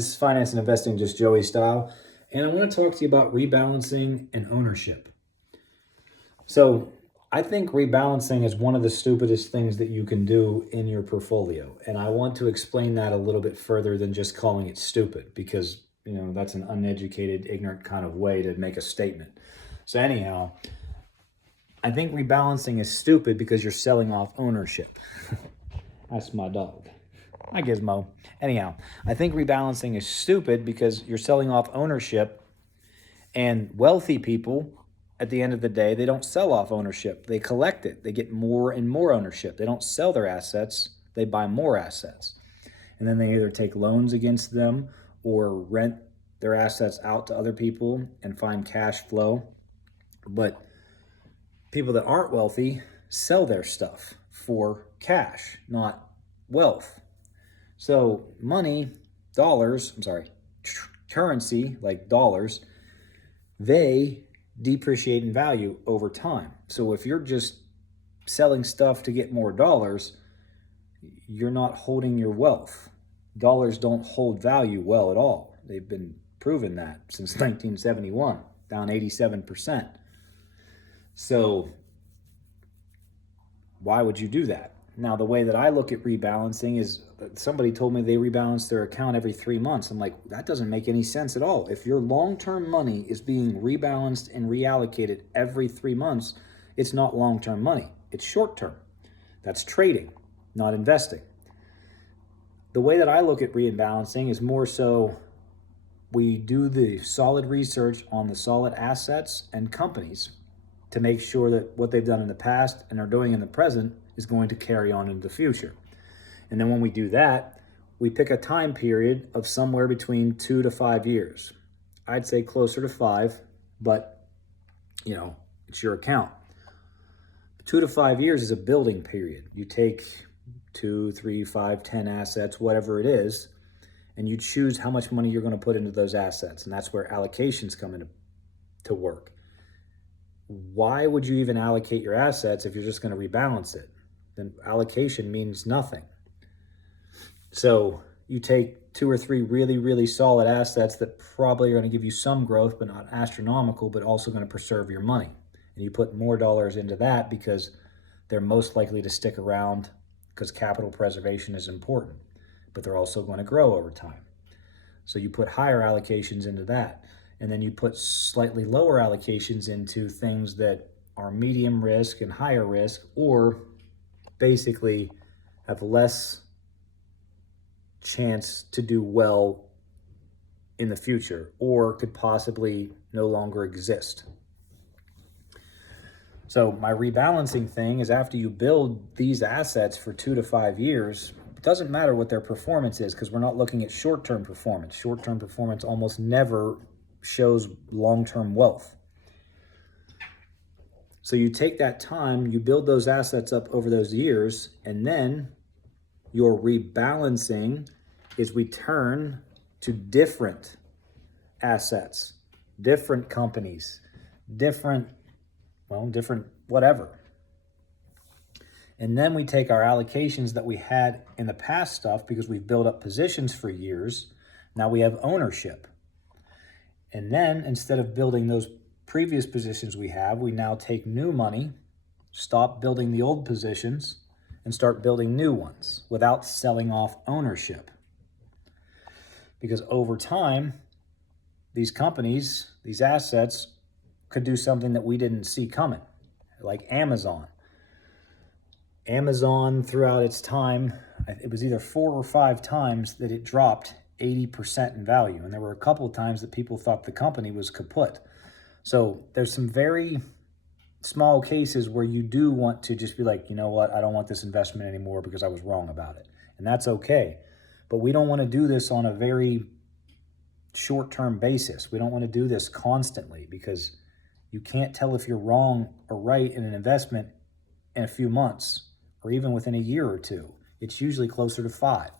This is Finance and Investing, just Joey style. And I want to talk to you about rebalancing and ownership. So I think rebalancing is one of the stupidest things that you can do in your portfolio. And I want to explain that a little bit further than just calling it stupid, because that's an uneducated, ignorant kind of way to make a statement. So anyhow, I think rebalancing is stupid because you're selling off ownership. That's my dog. Hi, Gizmo. Anyhow, I think rebalancing is stupid because you're selling off ownership, and wealthy people, at the end of the day, they don't sell off ownership. They collect it. They get more and more ownership. They don't sell their assets. They buy more assets. And then they either take loans against them or rent their assets out to other people and find cash flow. But people that aren't wealthy sell their stuff for cash, not wealth. So currency like dollars, they depreciate in value over time. So if you're just selling stuff to get more dollars, you're not holding your wealth. Dollars don't hold value well at all. They've been proven that since 1971, down 87%. So why would you do that? Now, the way that I look at rebalancing is, somebody told me they rebalance their account every 3 months. I'm like, that doesn't make any sense at all. If your long-term money is being rebalanced and reallocated every 3 months, it's not long-term money. It's short-term. That's trading, not investing. The way that I look at rebalancing is more so we do the solid research on the solid assets and companies to make sure that what they've done in the past and are doing in the present is going to carry on into the future. And then when we do that, we pick a time period of somewhere between 2 to 5 years. I'd say closer to 5, but it's your account. 2 to 5 years is a building period. You take 2, 3, 5, 10 assets, whatever it is, and you choose how much money you're going to put into those assets. And that's where allocations come into work. Why would you even allocate your assets if you're just going to rebalance it? Then allocation means nothing. So you take 2 or 3 really, really solid assets that probably are going to give you some growth, but not astronomical, but also going to preserve your money. And you put more dollars into that because they're most likely to stick around, because capital preservation is important, but they're also going to grow over time. So you put higher allocations into that. And then you put slightly lower allocations into things that are medium risk and higher risk, or basically have less chance to do well in the future, or could possibly no longer exist. So my rebalancing thing is, after you build these assets for 2 to 5 years, it doesn't matter what their performance is, because we're not looking at short-term performance. Short-term performance almost never shows long-term wealth. So you take that time, you build those assets up over those years, and then your rebalancing is we turn to different assets, different companies, different whatever. And then we take our allocations that we had in the past stuff, because we've built up positions for years. Now we have ownership. And then instead of building those previous positions we have, we now take new money, stop building the old positions, and start building new ones without selling off ownership. Because over time, these companies, these assets, could do something that we didn't see coming, like Amazon. Amazon, throughout its time, it was either 4 or 5 times that it dropped 80% in value. And there were a couple of times that people thought the company was kaput. So there's some very small cases where you do want to just be like, you know what, I don't want this investment anymore because I was wrong about it. And that's okay. But we don't want to do this on a very short-term basis. We don't want to do this constantly, because you can't tell if you're wrong or right in an investment in a few months, or even within a year or 2. It's usually closer to 5.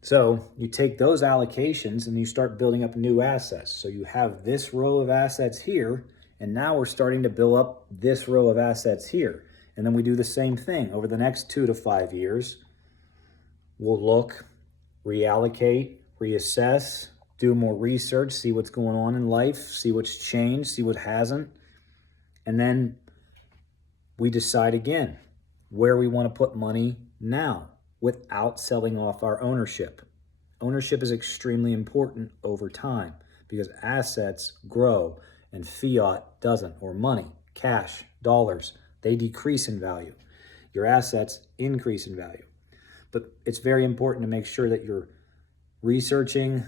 So you take those allocations and you start building up new assets. So you have this row of assets here, and now we're starting to build up this row of assets here. And then we do the same thing over the next 2 to 5 years. We'll look, reallocate, reassess, do more research, see what's going on in life, see what's changed, see what hasn't. And then we decide again where we want to put money now without selling off our ownership. Ownership is extremely important over time because assets grow and fiat doesn't, or money, cash, dollars, they decrease in value. Your assets increase in value. But it's very important to make sure that you're researching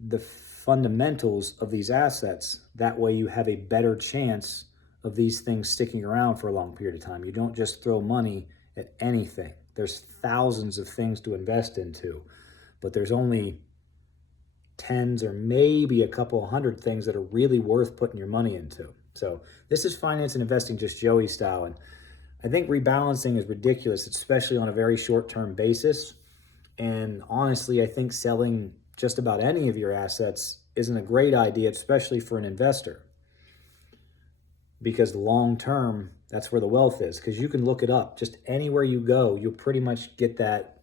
the fundamentals of these assets. That way you have a better chance of these things sticking around for a long period of time. You don't just throw money at anything. There's thousands of things to invest into, but there's only tens or maybe a couple hundred things that are really worth putting your money into. So this is Finance and Investing Just Joey style. And I think rebalancing is ridiculous, especially on a very short-term basis. And honestly, I think selling just about any of your assets isn't a great idea, especially for an investor. Because long-term, that's where the wealth is. Because you can look it up. Just anywhere you go, you'll pretty much get that.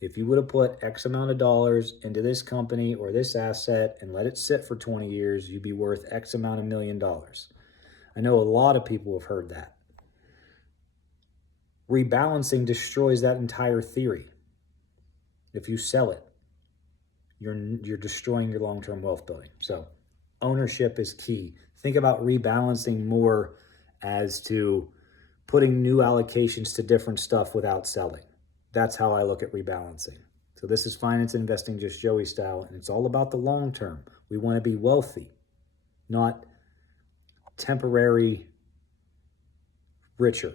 If you would have put X amount of dollars into this company or this asset and let it sit for 20 years, you'd be worth X amount of $1 million. I know a lot of people have heard that. Rebalancing destroys that entire theory. If you sell it, you're destroying your long-term wealth building. So ownership is key. Think about rebalancing more as to putting new allocations to different stuff without selling. That's how I look at rebalancing. So this is Finance and Investing Just Joey style, and it's all about the long term. We want to be wealthy, not temporary richer.